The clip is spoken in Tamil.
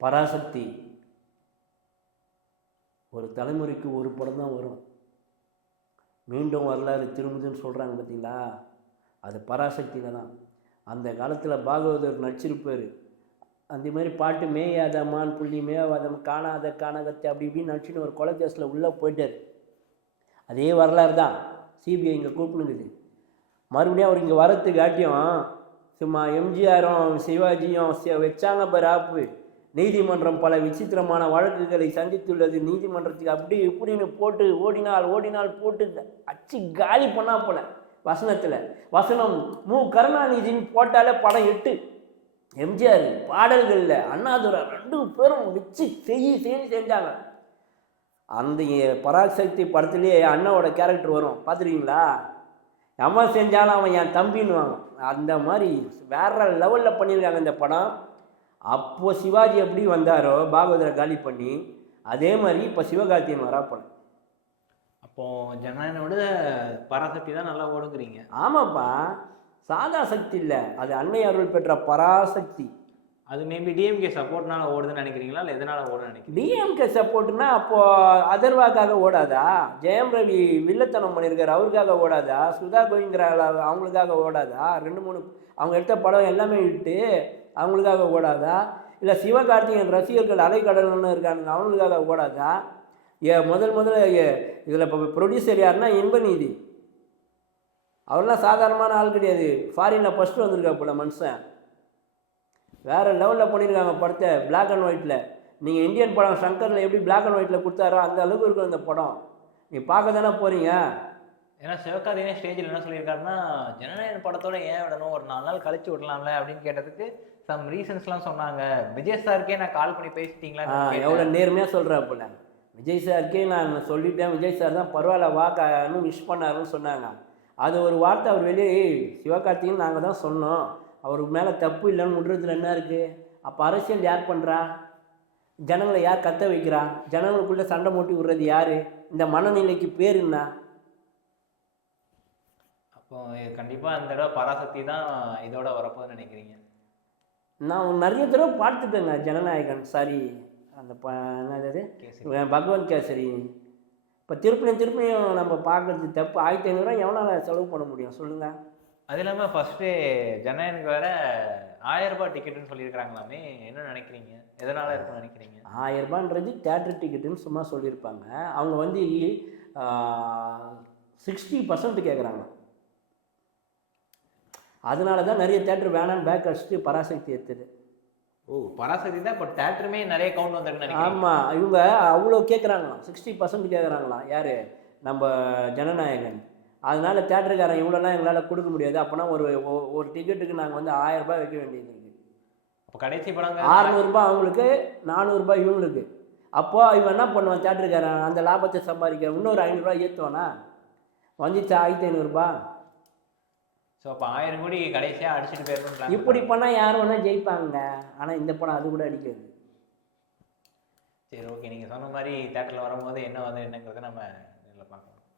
பராசக்தி ஒரு தலைமுறைக்கு ஒரு படம் தான் வரும், மீண்டும் வரலாறு திரும்புதுன்னு சொல்கிறாங்க பார்த்தீங்களா, அது பராசக்தியில் தான். அந்த காலத்தில் பாகவதர் நடிச்சிருப்பார். அந்த மாதிரி பாட்டு மேயாத மான் புள்ளி மேயாதம் காணாத காணகத்தை அப்படி இப்படின்னு நடிச்சுன்னு ஒரு கொலை கேஸில் உள்ளே போயிட்டார். அதே வரலாறு தான் சிபிஐ இங்கே கூப்பிடுங்குது. மறுபடியும் அவர் இங்கே வரத்துக்காட்டியும் சும்மா எம்ஜிஆரும் சிவாஜியும் வச்சாங்க பாரு ஆப்பு, நீதிமன்றம் பல விசித்திரமான வழக்குகளை சந்தித்துள்ளது, நீதிமன்றத்துக்கு அப்படி இப்படின்னு போட்டு ஓடினால் போட்டு அச்சு காலி பண்ணா போல. வசனம் மு கருணாநிதின்னு போட்டாலே படம் 8. எம்ஜிஆர் பாடல்களில் அண்ணாதுரை 2 பேரும் வச்சு செஞ்சாங்க. அந்த பராசக்தி படத்துலேயே அண்ணாவோட கேரக்டர் வரும், பார்த்துருக்கீங்களா? அம்மா செஞ்சாலும் அவன் என் தம்பின்னுவாங்க. அந்த மாதிரி வேற லெவலில் பண்ணியிருக்காங்க இந்த படம். அப்போது சிவாஜி எப்படி வந்தாரோ பாகவதரை காலி பண்ணி, அதே மாதிரி இப்போ சிவகார்த்தியன் வராப்படம். அப்போது ஜனநாயகனோட பராசக்தி தான் நல்லா ஓடுங்கிறீங்க? ஆமாப்பா, சாதா சக்தி இல்லை, அது அன்னை அருள் பெற்ற பராசக்தி. அது மேபி டிஎம்கே சப்போர்ட்னால ஓடுதுன்னு நினைக்கிறீங்களா, இல்லை எதனால் ஓடுன்னு நினைக்கிறீங்க? டிஎம்கே சப்போர்ட்னா அப்போது அதர்வாக்காக ஓடாதா? ஜெயம் ரவி வில்லத்தனம் பண்ணியிருக்காரு, அவருக்காக ஓடாதா? சுதா கோவிங்கிற அவங்களுக்காக ஓடாதா? 2-3 அவங்க எடுத்த படம் எல்லாமே விட்டு அவங்களுக்காக ஓடாதா? இல்லை சிவகார்த்திகேயன் ரசிகர்கள் அலைக்கடல்னு இருக்காங்க, அவங்களுக்காக ஓடாதா? முதல்ல இதில் இப்போ ப்ரொடியூசர் யாருன்னா இன்பநீதி. அவர்லாம் சாதாரணமான ஆள் கிடையாது, ஃபாரினில் ஃபஸ்ட்டு வந்திருக்கா போல மனுஷன். வேறு லெவலில் பண்ணியிருக்காங்க படத்தை, பிளாக் அண்ட் ஒயிட்டில். நீங்கள் இந்தியன் படம் சங்கரில் எப்படி பிளாக் அண்ட் ஒயிட்டில் கொடுத்தாரோ அந்த அளவுக்கு இருக்கும் இந்த படம். நீ பார்க்க தானே போகிறீங்க. ஏன்னா சிவகார்த்திகேயன் ஸ்டேஜில் என்ன சொல்லியிருக்காருன்னா, ஜனநாயகன் படத்தோட ஏன் விடணும், ஒரு 4 நாள் கழிச்சு விடலாம்ல அப்படின்னு கேட்டதுக்கு சம் ரீசன்ஸ்லாம் சொன்னாங்க. விஜய் சாருக்கே நான் கால் பண்ணி பேசிட்டீங்களா? எவ்வளோ நேர்மையாக சொல்கிறா போல. விஜய் சாருக்கே நான் சொல்லிட்டேன், விஜய் சார் தான் பரவாயில்ல வாக்கான்னு விஷ் பண்ணாருன்னு சொன்னாங்க. அது ஒரு வார்த்தை அவர் வெளியே, சிவகார்த்திகேயன் நாங்கள் தான் சொன்னோம், அவருக்கு மேலே தப்பு இல்லைன்னு விடுறதுல என்ன இருக்குது? அப்போ அரசியல் யார் பண்ணுறா? ஜனங்களை யார் கத்த வைக்கிறா? ஜனங்களுக்குள்ளே சண்டை மூட்டி விடுறது யார்? இந்த மனநிலைக்கு பேர் என்ன? அப்போ கண்டிப்பாக அந்த தடவை பராசக்தி தான் இதோட வரப்போதுன்னு நினைக்கிறீங்க? நான் நிறைய தடவை பார்த்துட்டேங்க ஜனநாயகன், சாரி அந்த என்னது பகவந்த் கேசரி. இப்போ திருப்பியும் நம்ம பார்க்குறது தப்பு. 1500 எவனால் செலவு பண்ண முடியும் சொல்லுங்கள்? அது இல்லாமல் ஃபஸ்ட்டு ஜனநாயகனுக்கு வேறு 1000 ரூபாய் டிக்கெட்டுன்னு சொல்லியிருக்கிறாங்களாமே, என்ன நினைக்கிறீங்க? எதனால் இருக்குன்னு நினைக்கிறீங்க? 1000 ரூபான்றது தேட்டர் டிக்கெட்டுன்னு சும்மா சொல்லியிருப்பாங்க. அவங்க வந்து 60% கேட்குறாங்க. அதனால தான் நிறைய தேட்டர் வேணான்னு பேக் அடிச்சுட்டு பராசக்தி எடுத்துது. ஓ, பராசக்தி தான் இப்போ தேட்டருமே நிறைய கவுண்ட் வந்துருக்குன்னு. ஆமாம், இவங்க அவ்வளோ கேட்குறாங்களாம், 60% கேட்குறாங்களாம். யார்? நம்ம ஜனநாயகன். அதனால தேட்டருக்காரன் இவ்வளோலாம் எங்களால் கொடுக்க முடியாது, அப்போனா ஒரு டிக்கெட்டுக்கு நாங்கள் வந்து 1000 ரூபாய் வைக்க வேண்டியது இருக்குது. அப்போ கடைசி படம் 600 ரூபாய் அவங்களுக்கு, 400 ரூபாய் இவங்களுக்கு. அப்போது இவன் என்ன பண்ணுவான் தேட்டருக்காரன்? அந்த லாபத்தை சம்பாதிக்க இன்னொரு 500 ரூபாய் ஏற்றுவானா? வந்துச்சா 1500 ரூபாய். ஸோ அப்போ 1000 கோடி கடைசியாக அடிச்சுட்டு போயிடணும். இப்படி பண்ணால் யார் வேணால் ஜெயிப்பாங்க, ஆனால் இந்த படம் அது கூட அடிக்காது. சரி, ஓகே. நீங்கள் சொன்ன மாதிரி தேட்டரில் வரும்போது என்ன வந்து என்னங்கிறத நம்ம